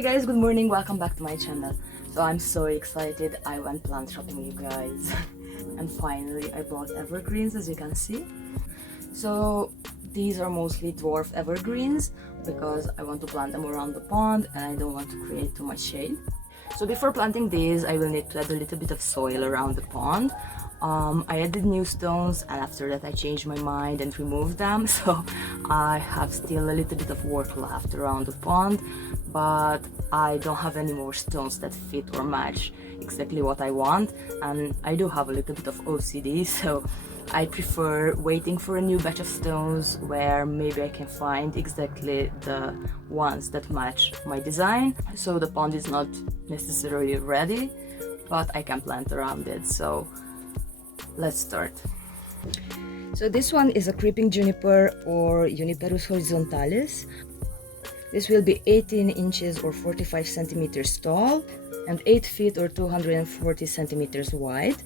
Hi guys, good morning, welcome back to my channel. So I'm so excited, I went plant shopping, you guys. And finally I bought evergreens, as you can see. So these are mostly dwarf evergreens because I want to plant them around the pond and I don't want to create too much shade. So before planting these, I will need to add a little bit of soil around the pond. I added new stones and after that I changed my mind and removed them, so I have still a little bit of work left around the pond, but I don't have any more stones that fit or match exactly what I want, and I do have a little bit of OCD, so I prefer waiting for a new batch of stones where maybe I can find exactly the ones that match my design. So the pond is not necessarily ready, but I can plant around it. So let's start. So this one is a creeping juniper or Juniperus horizontalis. This will be 18 inches or 45 centimeters tall and 8 feet or 240 centimeters wide,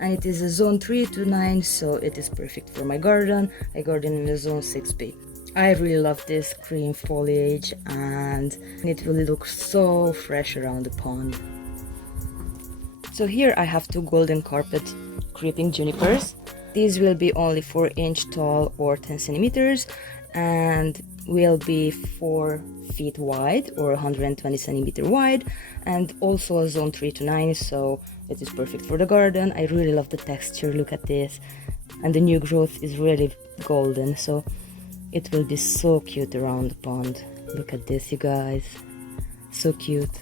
and it is a zone 3 to 9, so it is perfect for my garden. I garden in the zone 6B. I really love this green foliage and it will look so fresh around the pond. So here I have two golden carpet creeping junipers. These will be only 4 inch tall or 10 centimeters and will be 4 feet wide or 120 centimeter wide, and also a zone 3 to 9, so it is perfect for the garden. I really love the texture, look at this, and the new growth is really golden, so it will be so cute around the pond. Look at this, you guys, so cute.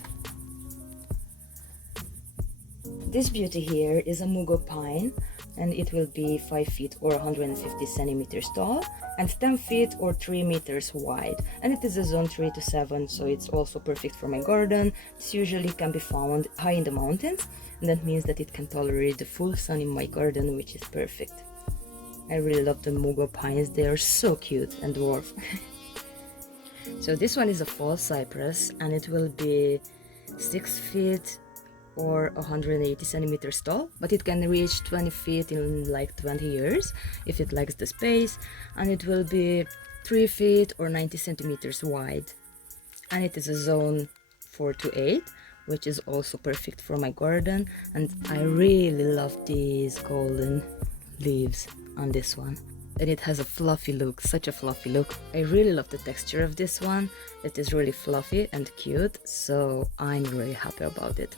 This beauty here is a Mugo pine, and it will be 5 feet or 150 centimeters tall and 10 feet or 3 meters wide, and it is a zone 3 to 7, so it's also perfect for my garden. This usually can be found high in the mountains, and that means that it can tolerate the full sun in my garden, which is perfect. I really love the Mugo pines, they are so cute and dwarf. So this one is a false cypress and it will be 6 feet or 180 centimeters tall, but it can reach 20 feet in like 20 years if it likes the space, and it will be 3 feet or 90 centimeters wide, and it is a zone 4 to 8, which is also perfect for my garden. And I really love these golden leaves on this one, and it has a fluffy look, such a fluffy look. I really love the texture of this one. It is really fluffy and cute, so I'm really happy about it.